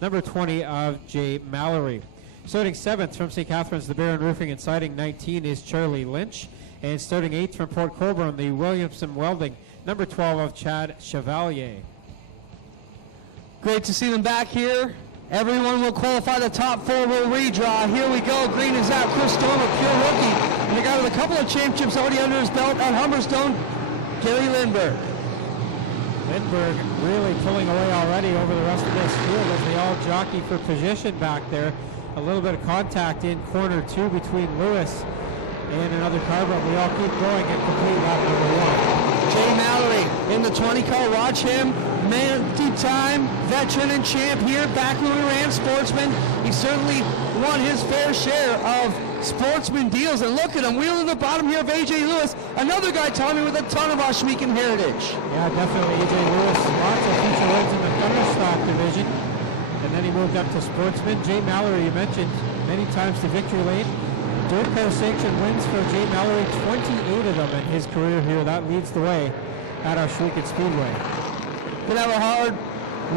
Number 20 of Jay Mallory. Starting 7th from St. Catharines, the Baron Roofing and Siding, 19 is Charlie Lynch. And starting 8th from Port Colborne, the Williamson Welding, number 12 of Chad Chevalier. Great to see them back here. Everyone will qualify. The top 4 will redraw. Here we go. Green is out. Chris Storm, a pure rookie. And the guy with a couple of championships already under his belt at Humberstone, Gary Lindbergh. Lindbergh really pulling away already over the rest of this field as they all jockey for position back there. A little bit of contact in corner 2 between Lewis and another car, but we all keep going and complete lap number 1. Jay Mallory in the 20 car. Watch him. Multi-time veteran and champ here back when we ran Sportsman. He certainly won his fair share of Sportsman deals. And look at him wheeling the bottom here of A.J. Lewis. Another guy, Tommy, with a ton of Oshmeekin heritage. Yeah, definitely A.J. Lewis. Lots of feature wins in the Thunderstock division. And then he moved up to Sportsman. Jay Mallory, you mentioned many times to victory lane. Dirt car sanction wins for Jay Mallory, 28 of them in his career here. That leads the way at Oshweekett Speedway. Gonna have a hard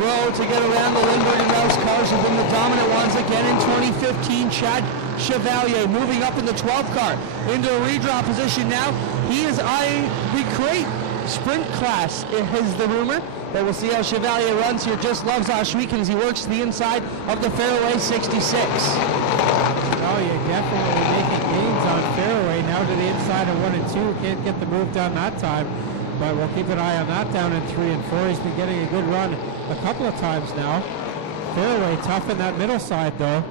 road to get around the Lindbergh and Rouse cars have been the dominant ones again in 2015. Chad Chevalier moving up in the 12 car into a redraw position now. He is eyeing the crate sprint class, is the rumor. But we'll see how Chevalier runs here. Just loves Oshweekett as he works to the inside of the fairway 66. Oh, you're definitely making gains on fairway. Now to the inside of 1 and 2. Can't get the move done that time. But we'll keep an eye on that down in 3 and 4. He's been getting a good run a couple of times now. Fairway tough in that middle side though.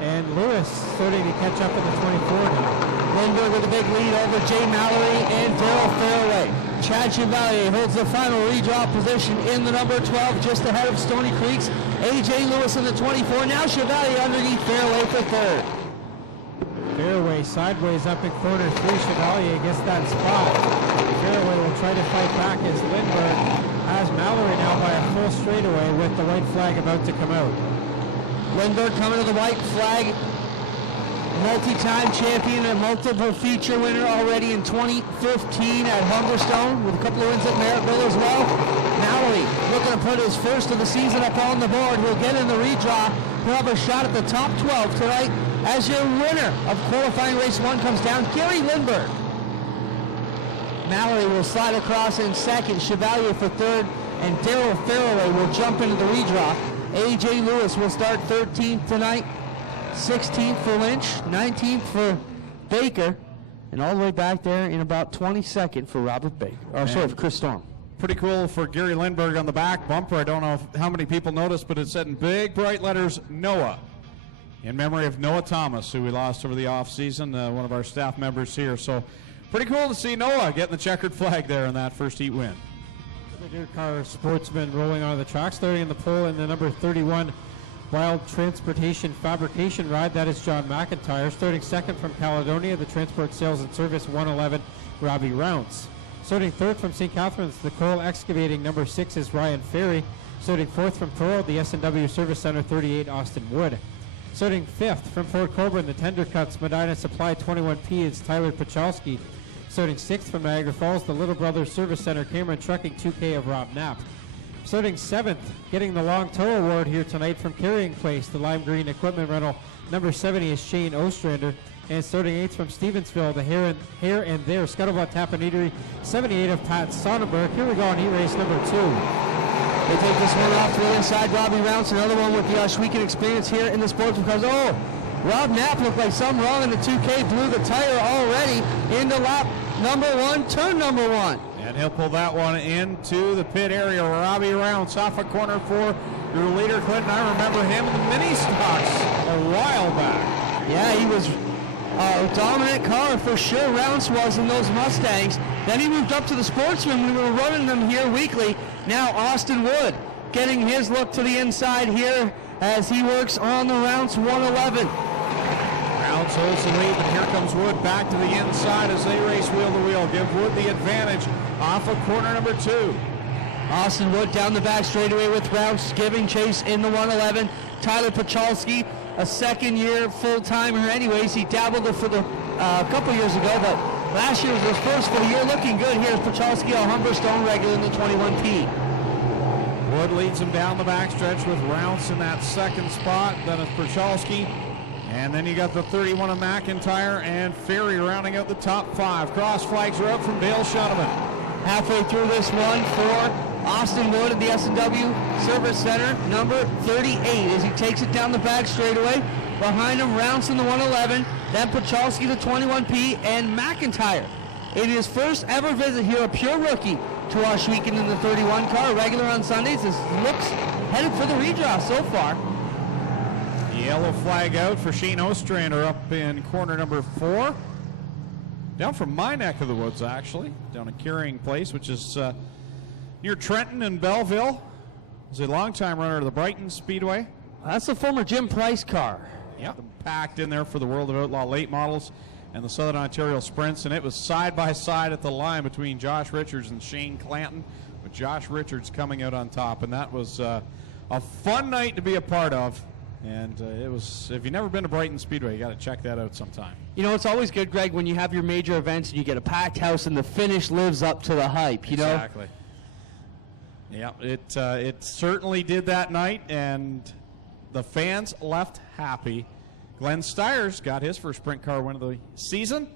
And Lewis starting to catch up in the 24 now. Lindbergh with a big lead over Jay Mallory and Darryl Fairway. Chad Chevalier holds the final redraw position in the number 12 just ahead of Stony Creek's A.J. Lewis in the 24. Now Chevalier underneath Fairway for 3rd. Fairway sideways up in corner 3. Chevalier gets that spot. Fairway will try to fight back as Lindbergh has Mallory now by a full straightaway with the white flag about to come out. Lindbergh coming to the white flag. Multi-time champion and multiple feature winner already in 2015 at Humberstone with a couple of wins at Merrittville as well. Mallory looking to put his first of the season up on the board. He'll get in the redraw. He'll have a shot at the top 12 tonight as your winner of qualifying race 1 comes down, Gary Lindbergh. Mallory will slide across in 2nd, Chevalier for 3rd, and Darryl Fairway will jump into the redraw. A.J. Lewis will start 13th tonight, 16th for Lynch, 19th for Baker, and all the way back there in about 22nd for Robert Baker. Or sorry, for Chris Storm. Pretty cool for Gary Lindbergh on the back bumper. I don't know how many people noticed, but it said in big bright letters, Noah. In memory of Noah Thomas, who we lost over the offseason, one of our staff members here. So pretty cool to see Noah getting the checkered flag there in that first heat win. The dirt car Sportsman rolling on the track, starting in the pole in the number 31 Wild Transportation Fabrication Ride. That is John McIntyre. Starting 2nd from Caledonia, the Transport Sales and Service 111, Robbie Rounce. Starting 3rd from St. Catharines, the Coal Excavating number 6 is Ryan Ferry. Starting 4th from Thorold, the S&W Service Center 38, Austin Wood. Starting 5th from Port Colborne, the Tender Cuts Medina Supply 21P is Tyler Pachalski. Starting 6th from Niagara Falls, the Little Brothers Service Center Cameron Trucking 2K of Rob Knapp. Starting 7th, getting the Long Tow Award here tonight from Carrying Place, the Lime Green Equipment Rental number 70 is Shane Ostrander. And starting 8th from Stevensville, the Here and There Scuttlebutt Tap and Eatery 78 of Pat Sonnenberg. Here we go on heat race number 2. They take this one off to the inside. Robbie Rounce, another one with the Oshweekett experience here in the sports because, Rob Knapp looked like something wrong in the 2K, blew the tire already into lap number 1, turn number 1. And he'll pull that one into the pit area. Robbie Rounce off of corner 4. Your leader, Clinton, I remember him in the mini stocks a while back. Yeah, he was a dominant car for sure, Rounce was in those Mustangs. Then he moved up to the Sportsman. We were running them here weekly. Now Austin Wood getting his look to the inside here as he works on the Rounce 111. Rounce holds the lead, but here comes Wood back to the inside as they race wheel to wheel. Give Wood the advantage off of corner number 2. Austin Wood down the back straightaway with Rounce giving chase in the 111. Tyler Pachalski, a 2nd-year full-timer anyways. He dabbled for the couple years ago, but last year was his first full year. Looking good here is Pachalski, a Humberstone regular in the 21P. Wood leads him down the backstretch with Rounce in that second spot. Then it's Perchalski. And then you got the 31 of McIntyre and Ferry rounding out the top 5. Cross flags are up from Dale Schoeneman. Halfway through this one for Austin Wood at the S&W Service Center, number 38, as he takes it down the back straightaway. Behind him, Rounce in the 111, then Pachalski the 21P, and McIntyre. In his first ever visit here, a pure rookie to Oshweekend in the 31 car, regular on Sundays. This looks headed for the redraw so far. Yellow flag out for Shane Ostrander up in corner number 4. Down from my neck of the woods, actually. Down at Carrying Place, which is near Trenton and Belleville. He's a longtime runner of the Brighton Speedway. That's the former Jim Price car. Yep. Packed in there for the World of Outlaw late models and the Southern Ontario Sprints, and it was side by side at the line between Josh Richards and Shane Clanton, with Josh Richards coming out on top, and that was a fun night to be a part of. And it was, if you've never been to Brighton Speedway, you got to check that out sometime. You know, it's always good, Greg, when you have your major events and you get a packed house and the finish lives up to the hype, you know? Exactly. Yeah, it certainly did that night, and the fans left happy. Glenn Styres got his first sprint car win of the season.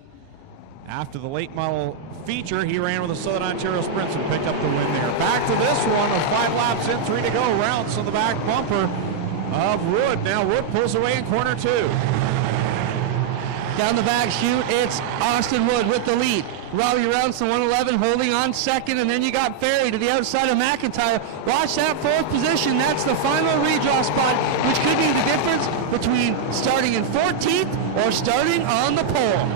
After the late model feature, he ran with the Southern Ontario Sprints and picked up the win there. Back to this one with 5 laps in, 3 to go. Rounce on the back bumper of Wood. Now Wood pulls away in corner 2. Down the back chute, it's Austin Wood with the lead. Robbie Rounce, the 111, holding on second, and then you got Ferry to the outside of McIntyre. Watch that 4th position. That's the final redraw spot, which could be the difference between starting in 14th or starting on the pole.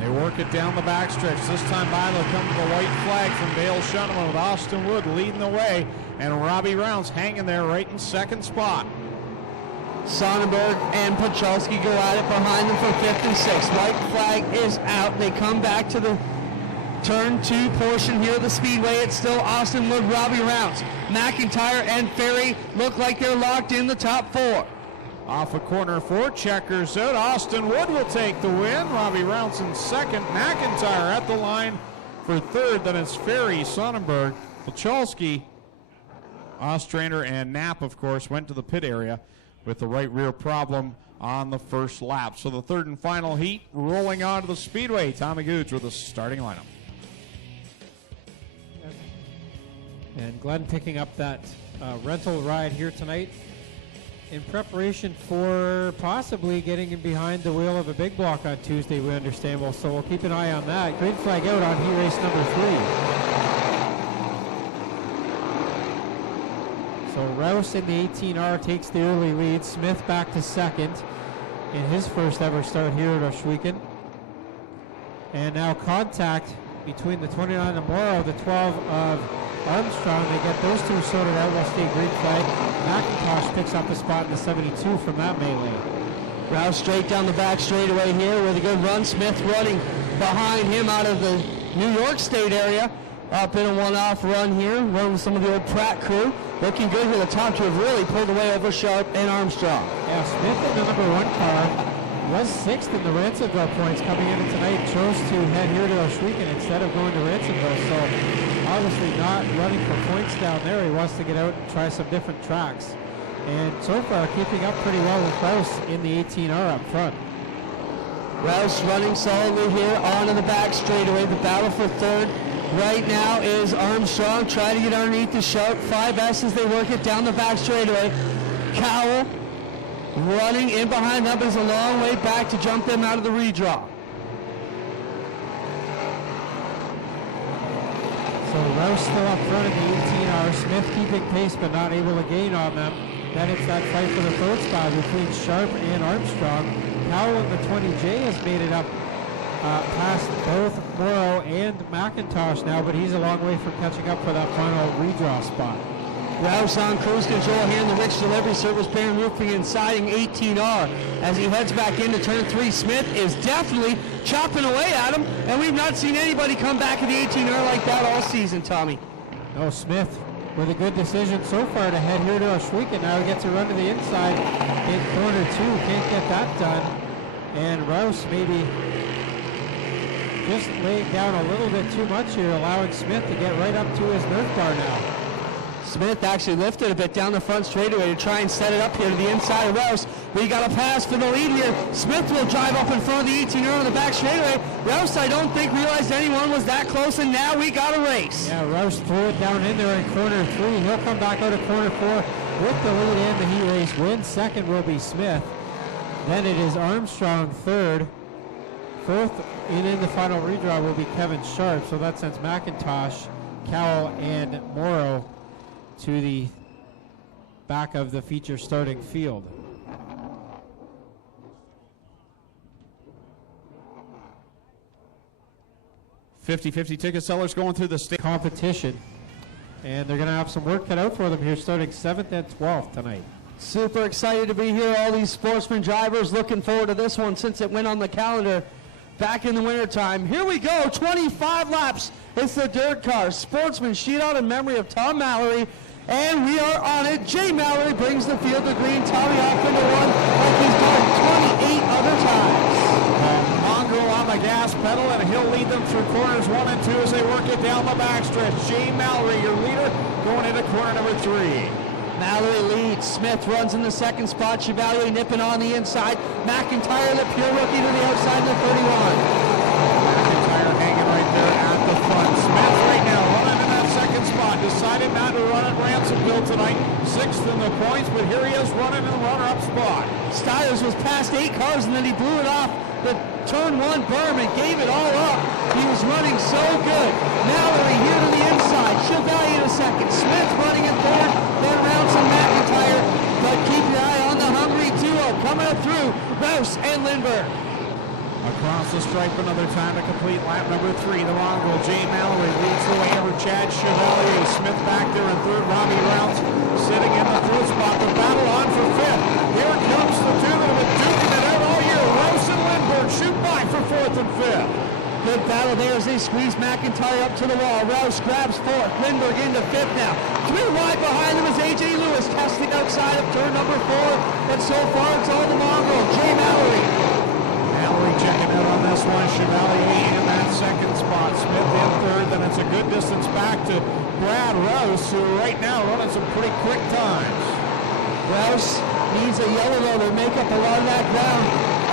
They work it down the backstretch. This time by, they'll come to the white flag from Dale Schoeneman with Austin Wood leading the way, and Robbie Rounce hanging there right in second spot. Sonnenberg and Pachalski go at it behind them for 5th and 6th. White flag is out. They come back to the turn 2 portion here of the speedway. It's still Austin Wood, Robbie Rounce. McIntyre and Ferry look like they're locked in the top 4. Off of corner 4, checkers out. Austin Wood will take the win. Robbie Rounce in second. McIntyre at the line for 3rd. Then it's Ferry, Sonnenberg, Pachalski, Ostrander, and Knapp, of course, went to the pit area with the right rear problem on the first lap. So the 3rd and final heat rolling onto the speedway. Tommy Gooch with the starting lineup. And Glenn picking up that rental ride here tonight in preparation for possibly getting in behind the wheel of a big block on Tuesday, we understand. Well, so we'll keep an eye on that. Green flag out on heat race number 3. So Rouse in the 18R takes the early lead. Smith back to second in his first ever start here at Oshweekend. And now contact between the 29 of Morrow, the 12 of Armstrong. They get those two sorted out. We'll stay green flag. McIntosh picks up a spot in the 72 from that melee. Rouse straight down the back straightaway here with a good run. Smith running behind him out of the New York State area. Up in a one-off run here, run with some of the old Pratt crew. Looking good here. The top 2 have really pulled away over Sharp and Armstrong. Yeah, Smith in the number 1 car was 6th in the Ransomville points coming in tonight. Chose to head here to Oshweekend instead of going to Ransomville. So obviously not running for points down there. He wants to get out and try some different tracks. And so far keeping up pretty well with Rouse in the 18R up front. Rouse running solidly here onto the back straightaway. The battle for 3rd right now is Armstrong trying to get underneath the Sharp. 5S as they work it down the back straightaway. Cowell running in behind them, but is a long way back to jump them out of the redraw. So Rouse still up front in the 18R. Smith keeping pace but not able to gain on them. Then it's that fight for the 3rd spot between Sharp and Armstrong. Cowell in the 20J has made it up past both Morrow and McIntosh now, but he's a long way from catching up for that final redraw spot. Rouse on cruise control here in the Rich Delivery Service, Baron Roofing and Siding 18R. As he heads back into turn 3, Smith is definitely chopping away at him, and we've not seen anybody come back in the 18R like that all season, Tommy. No, Smith with a good decision so far to head here to Oshweekend. Now he gets a run to the inside in corner 2. Can't get that done. And Rouse maybe just laying down a little bit too much here, allowing Smith to get right up to his Nerf bar now. Smith actually lifted a bit down the front straightaway to try and set it up here to the inside of Rouse. We got a pass for the lead here. Smith will drive up in front of the 18-year on the back straightaway. Rouse, I don't think, realized anyone was that close, and now we got a race. Yeah, Rouse threw it down in there in corner 3. He'll come back out of corner 4 with the lead in the heat race win. Second will be Smith. Then it is Armstrong third. Fourth in the final redraw will be Kevin Sharp. So that sends McIntosh, Cowell, and Morrow to the back of the feature starting field. .50 ticket sellers going through the state competition. And they're going to have some work cut out for them here starting 7th and 12th tonight. Super excited to be here. All these Sportsman drivers looking forward to this one since it went on the calendar back in the wintertime. Here we go, 25 laps. It's the dirt car. Sportsman sheet out in memory of Tom Mallory. And we are on it. Jay Mallory brings the field to green. Tommy off into one like he's done 28 other times. Mongrel on the gas pedal, and he'll lead them through corners 1 and 2 as they work it down the backstretch. Jay Mallory, your leader, going into corner number 3. Mallory leads. Smith runs in the second spot. Chevalier nipping on the inside. McIntyre, the pure rookie, to the outside of the 31. McIntyre hanging right there at the front. Smith right now running in that second spot. Decided not to run at Ransomville tonight. 6th in the points, but here he is running in the runner-up spot. Styres was past 8 cars, and then he blew it off the turn 1 berm and gave it all up. He was running so good. Mallory here to the inside. Chevalier to second. Smith running in third. Then Rounds and McIntyre. But keep your eye on the hungry duo coming up through Rouse and Lindbergh. Across the stripe another time to complete lap number 3. The Mongrel, Jay Mallory, leads the way over Chad Chevalier. Smith back there in third. Robbie Rounds sitting in the third spot. The battle on for 5th. Here comes the two that have been duking it out all year. Rouse and Lindbergh shoot by for 4th and 5th. Good battle there as they squeeze McIntyre up to the wall. Rouse grabs 4th. Lindbergh into 5th now. 3 wide behind them is A.J. Lewis testing outside of turn number 4. But so far it's all the Mongrel. Jay Mallory. Mallory checking out on this one. Chevalier in that second spot. Smith in third. Then it's a good distance back to Brad Rouse, who right now running some pretty quick times. Rouse needs a yellow though to make up a lot of that ground.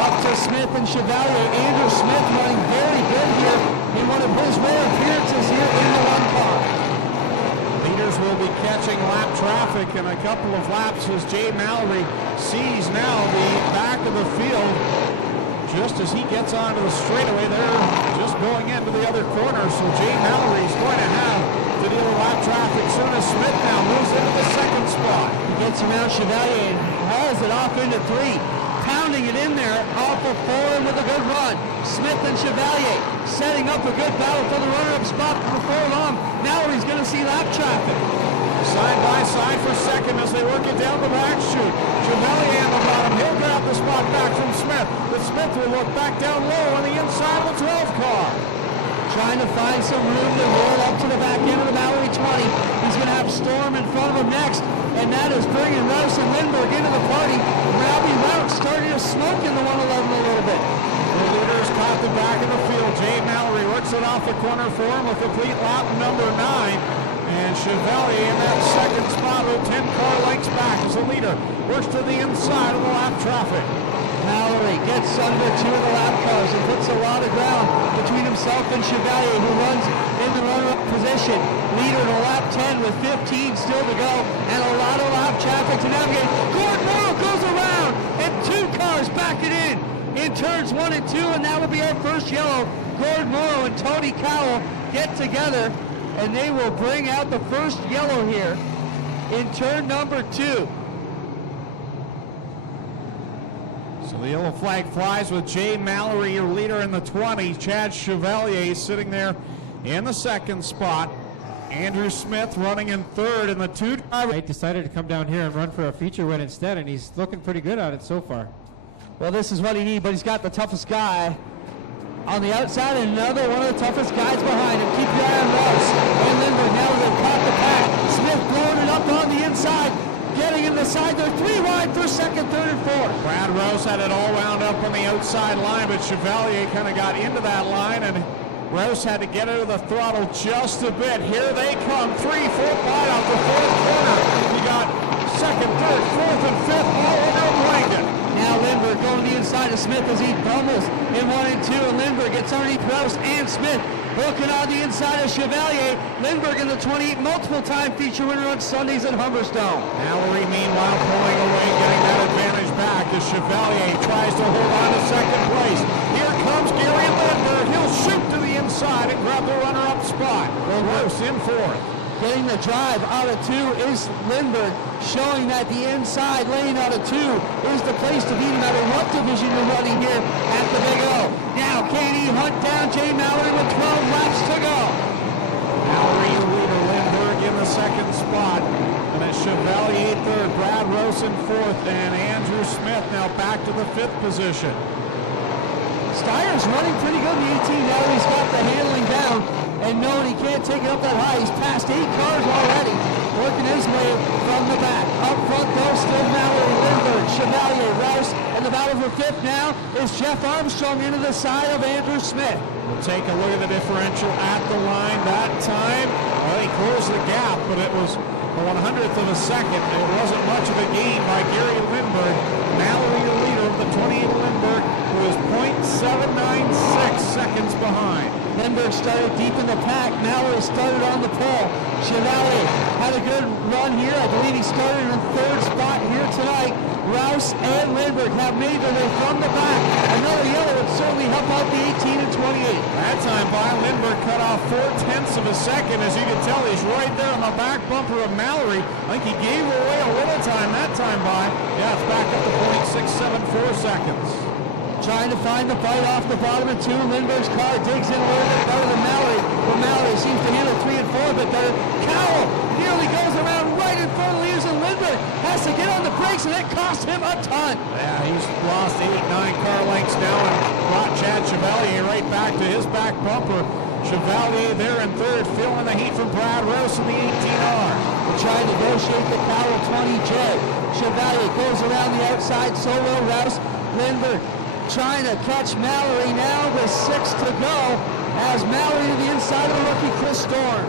Up to Smith and Chevalier. Andrew Smith running very good here in one of his rare appearances here in the 1 car. Leaders will be catching lap traffic in a couple of laps as Jay Mallory sees now the back of the field. Just as he gets onto the straightaway, they're just going into the other corner, so Jay Mallory is going to have to deal with lap traffic soon as Smith now moves into the second spot. He gets around Chevalier and hauls it off into 3, pounding it in there off of 4 and with a good run. Smith and Chevalier setting up a good battle for the runner-up spot before long. Mallory's going to see lap traffic. Side by side for second as they work it down the back chute. Chevalier on the bottom. He'll grab the spot back from Smith. But Smith will look back down low on the inside of the 12 car. Trying to find some room to roll up to the back end of the Mallory 20. He's going to have Storm in front of him next. And that is bringing Rouse and Lindbergh into the party. Robbie Rouse starting to smoke in the 111 a little bit. The leaders caught the back of the field. Jay Mallory works it off the corner for him. A complete lap number 9. And Chevalier in that second spot, 10 car lengths back as the leader works to the inside of the lap traffic. Mallory gets under 2 of the lap cars and puts a lot of ground between himself and Chevalier, who runs in the runner-up position. Leader to lap 10 with 15 still to go and a lot of lap traffic to navigate. Gordon Morrow goes around and 2 cars back it in turns 1 and 2, and that will be our first yellow. Gordon Morrow and Tony Cowell get together and they will bring out the first yellow here in turn number 2. So the yellow flag flies with Jay Mallory, your leader in the 20. Chad Chevalier sitting there in the second spot. Andrew Smith running in third in the 2. He decided to come down here and run for a feature win instead, and he's looking pretty good at it so far. Well, this is what he needs, but he's got the toughest guy on the outside and another one of the toughest guys behind him. Keep your eye on Rouse and Lindbergh. Now they've caught the pack. Smith blowing it up on the inside, getting in the side. They're 3 wide for second, third, and 4th. Brad Rouse had it all wound up on the outside line, but Chevalier kind of got into that line and Rouse had to get out of the throttle just a bit. Here they come. 3-4 wide out the fourth corner. You got second, third, fourth, and fifth all under a blanket. Now Lindbergh going to the inside of Smith as he bumbles in 1 and 2. And Lindbergh gets underneath Rouse and Smith. Looking on the inside of Chevalier. Lindbergh in the 28 multiple-time feature winner on Sundays at Humberstone. Mallory, meanwhile, pulling away, getting that advantage back as Chevalier tries to hold on to second place. Here comes Gary Lindbergh. He'll shoot to the inside and grab the runner-up spot. Rouse in fourth. Getting the drive out of 2 is Lindbergh, showing that the inside lane out of 2 is the place to be no matter what division you're running here at the Big O. Now Katie hunt down Jay Mallory with 12 laps to go. Mallory, your leader, Lindbergh in the second spot. And then Chevalier third, Brad Rouse in fourth, and Andrew Smith now back to the fifth position. Steyer's running pretty good in the 18 now that he's got the handling down. And knowing he can't take it up that high, he's passed 8 cars already, working his way from the back. Up front though, still Mallory, Lindbergh, Chevalier, Rouse, and the battle for fifth now is Jeff Armstrong into the side of Andrew Smith. We'll take a look at the differential at the line that time. Well, he closed the gap, but it was a 100th of a second. It wasn't much of a gain by Gary Lindbergh. Mallory, the leader of the 28 Lindbergh, who is 0.796 seconds behind. Lindbergh started deep in the pack. Mallory started on the pole. Chevalier had a good run here. I believe he started in the third spot here tonight. Rouse and Lindbergh have made their way from the back. Another yellow would certainly help out the 18 and 28. That time by Lindbergh cut off 0.4 of a second. As you can tell, he's right there on the back bumper of Mallory. I think he gave away a little time that time by. Yeah, it's back up to 0.674 seconds. Trying to find the fight off the bottom of 2. Lindbergh's car digs in a little bit better than Mallory, but Mallory seems to handle 3 and 4 a bit better. Cowell nearly goes around right in front of the leaders, and Lindbergh has to get on the brakes, and it cost him a ton. Yeah, he's lost 8-9 car lengths now and brought Chad Chevalier right back to his back bumper. Chevalier there in third, feeling the heat from Brad Rouse in the 18R. Trying to negotiate the Cowell 20J. Chevalier goes around the outside, so will Rouse. Lindbergh trying to catch Mallory now with 6 to go as Mallory to the inside of the rookie Chris Storm.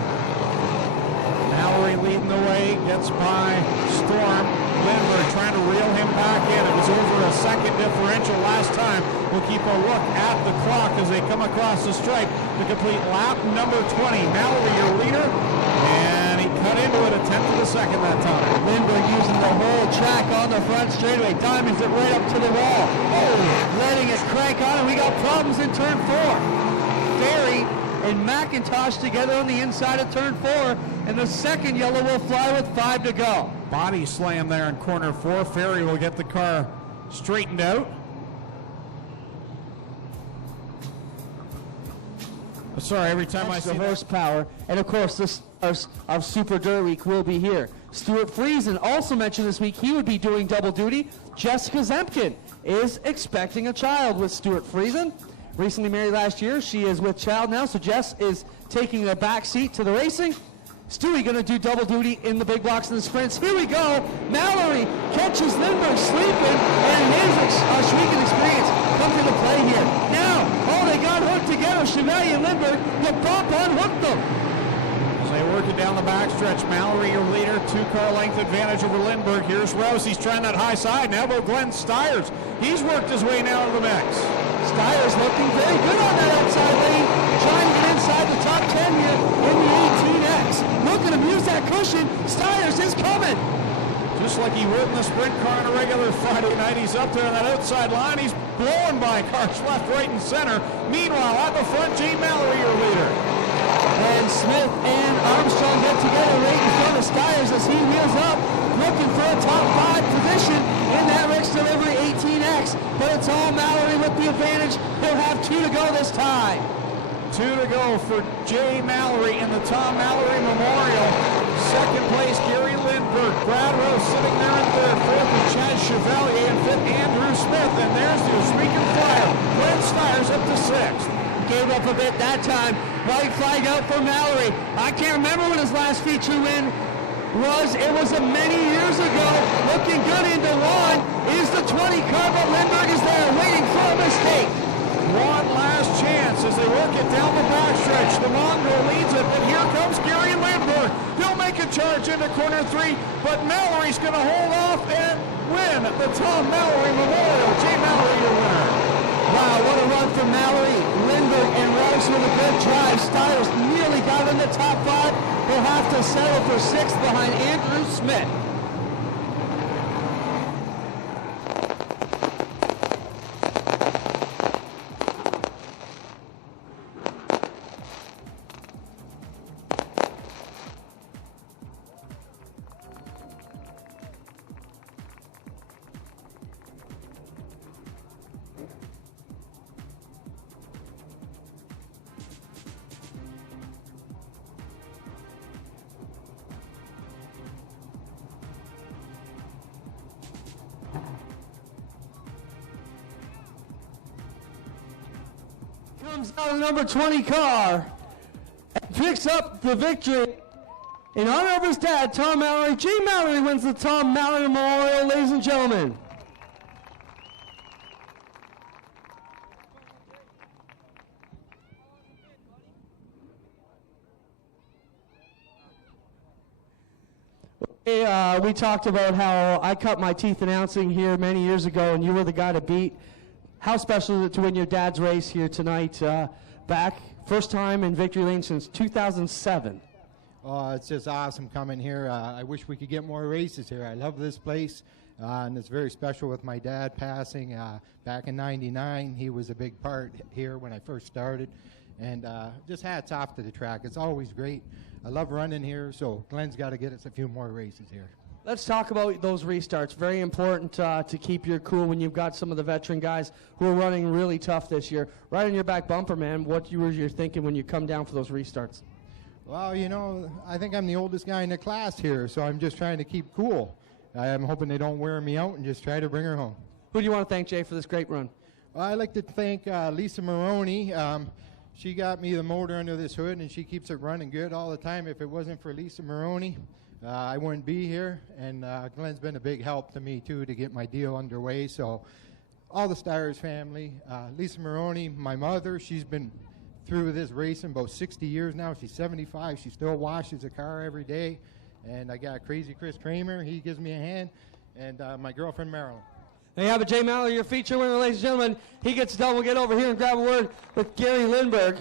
Mallory leading the way, gets by Storm. Lindbergh trying to reel him back in. It was over a second differential last time. We'll keep a look at the clock as they come across the stripe to complete lap number 20. Mallory, your leader, and he cut into it a 10th of a second that time. Lindbergh using the whole track on the front straightaway, diamonds it right up to the wall. Oh, letting it crank on, and we got problems in turn 4. Ferry and McIntosh together on the inside of turn 4, and the second yellow will fly with 5 to go. Body slam there in corner 4. Ferry will get the car straightened out. Sorry, every time I see the horsepower, and of course this our Super Dirt Week will be here. Stuart Friesen also mentioned this week he would be doing double duty. Jessica Zemkin is expecting a child with Stuart Friesen. Recently married last year. She is with child now, so Jess is taking the back seat to the racing. Stewie going to do double duty in the big blocks and the sprints. Here we go. Mallory catches Lindbergh sleeping, and his shrieking experience comes into play here. Now, oh, they got hooked together. Chevalier and Lindbergh, the bump unhooked them. As they work it down the backstretch, Mallory, your leader, 2-car length advantage over Lindbergh. Here's Rouse. He's trying that high side. Now about Glenn Steyres. He's worked his way now to the mix. Steyres looking very good on that outside lane, trying to get inside the top 10 here in the 18X. Looking to use that cushion. Steyres is coming. Just like he would in the sprint car on a regular Friday night, he's up there on that outside line. He's blown by cars left, right, and center. Meanwhile, at the front, Jay Mallory, your leader. And Smith and Armstrong get together right in front of Steyres as he wheels up, looking for a top 5 position in that Rick's Delivery 18X. But it's all Mallory with the advantage. He'll have 2 to go this time. 2 to go for Jay Mallory in the Tom Mallory Memorial. Second place, Gary Lindbergh. Brad Rouse sitting there in third. Fourth is Chad Chevalier, and fifth, Andrew Smith. And there's the Oswego Flyer. Glenn Steyres up to 6th. Gave up a bit that time. White flag out for Mallory. I can't remember when his last feature win was. It was many years ago. Looking good into one is the 20 car, but Lindbergh is there waiting for a mistake. One last chance as they work it down the backstretch. The Mongrel leads it, but here comes Gary Lindberg. He'll make a charge into corner 3, but Mallory's going to hold off and win the Tom Mallory Memorial. Jay Mallory, your winner. Wow, what a run from Mallory. Lindberg and Rice with a good drive. Styres nearly got in the top 5. They'll have to settle for 6th behind Andrew Smith. Comes out the number 20 car and picks up the victory in honor of his dad, Tom Mallory. Jay Mallory wins the Tom Mallory Memorial, ladies and gentlemen. We talked about how I cut my teeth announcing here many years ago, and you were the guy to beat. How special is it to win your dad's race here tonight? Back, first time in Victory Lane since 2007. Oh, it's just awesome coming here. I wish we could get more races here. I love this place, and it's very special with my dad passing back in '99. He was a big part here when I first started, and just hats off to the track. It's always great. I love running here, so Glenn's got to get us a few more races here. Let's talk about those restarts. Very important to keep your cool when you've got some of the veteran guys who are running really tough this year. Right on your back bumper, man, what you're thinking when you come down for those restarts? Well, you know, I think I'm the oldest guy in the class here, so I'm just trying to keep cool. I'm hoping they don't wear me out and just try to bring her home. Who do you want to thank, Jay, for this great run? Well, I'd like to thank Lisa Maroney. She got me the motor under this hood, and she keeps it running good all the time. If it wasn't for Lisa Maroney, I wouldn't be here, and Glenn's been a big help to me, too, to get my deal underway. So all the Styres family, Lisa Maroney, my mother, she's been through this racing about 60 years now. She's 75. She still washes a car every day. And I got crazy Chris Kramer. He gives me a hand. And my girlfriend, Marilyn. There you have it, Jay Mallory, your feature winner, ladies and gentlemen. He gets done. We'll get over here and grab a word with Gary Lindberg.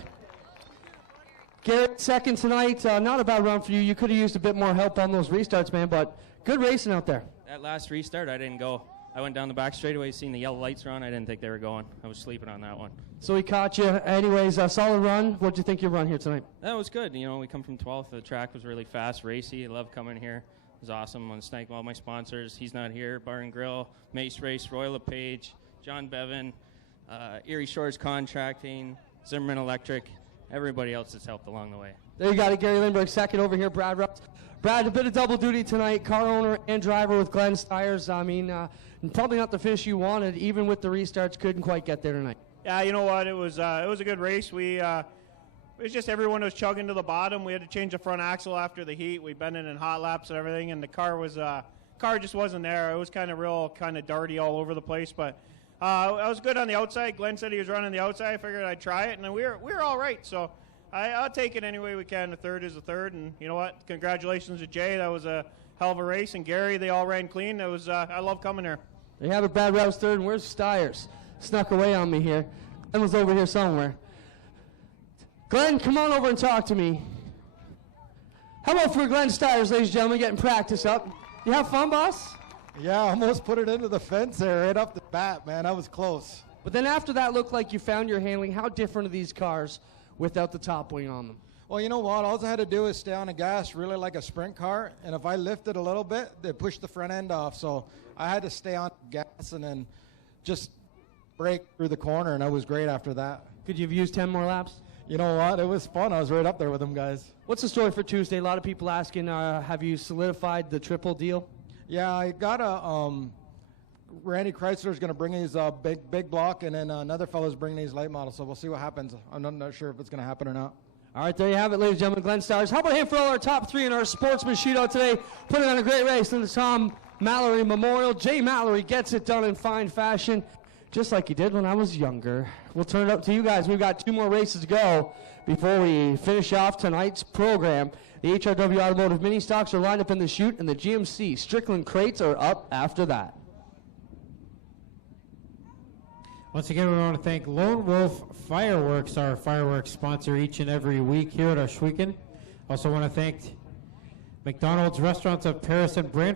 Gary, second tonight. Not a bad run for you. You could have used a bit more help on those restarts, man, but good racing out there. That last restart, I didn't go. I went down the back straightaway, seen the yellow lights were on. I didn't think they were going. I was sleeping on that one. So he caught you. Anyways, a solid run. What do you think your run here tonight? That was good. You know, we come from 12th. The track was really fast, racy. I love coming here. It was awesome. I want to thank all my sponsors. He's Not Here, Bar and Grill, Mace Race, Royal LePage, John Bevan, Erie Shores Contracting, Zimmerman Electric, everybody else that's helped along the way. There you got it, Gary Lindberg. Second over here, Brad Rupp. Brad, a bit of double duty tonight, car owner and driver with Glenn Styres. I mean, probably not the finish you wanted, even with the restarts, couldn't quite get there tonight. Yeah, you know what? It was a good race. It was just everyone was chugging to the bottom. We had to change the front axle after the heat. We've been in hot laps and everything, and the car just wasn't there. It was kind of darty all over the place, but I was good on the outside. Glenn said he was running the outside. I figured I'd try it, and we were all right. So I'll take it any way we can. The third is the third, and you know what? Congratulations to Jay. That was a hell of a race, and Gary, they all ran clean. It was I love coming here. There you have it, Brad Rupp's third, and where's Styres? Snuck away on me here. Glenn was over here somewhere. Glenn, come on over and talk to me. How about for Glenn Styres, ladies and gentlemen, getting practice up? You have fun, boss? Yeah, I almost put it into the fence there right off the bat, man. I was close. But then after that, looked like you found your handling. How different are these cars without the top wing on them? Well, you know what? All I had to do is stay on the gas really like a sprint car, and if I lifted a little bit, they pushed the front end off. So I had to stay on gas and then just break through the corner, and I was great after that. Could you have used 10 more laps? You know what? It was fun. I was right up there with them guys. What's the story for Tuesday? A lot of people asking, have you solidified the triple deal? Yeah, I got Randy Chrysler's going to bring his big block, and then another fellow's bringing his light model, so we'll see what happens. I'm not sure if it's going to happen or not. All right, there you have it, ladies and gentlemen. Glenn Styres. How about him for all our top three in our Sportsman shootout today? Putting on a great race in the Tom Mallory Memorial. Jay Mallory gets it done in fine fashion. just like he did when I was younger. We'll turn it up to you guys. We've got 2 more races to go before we finish off tonight's program. The HRW Automotive Mini Stocks are lined up in the chute, and the GMC Strickland crates are up after that. Once again, we want to thank Lone Wolf Fireworks, our fireworks sponsor each and every week here at Ohsweken. Also want to thank McDonald's Restaurants of Paris and Brantford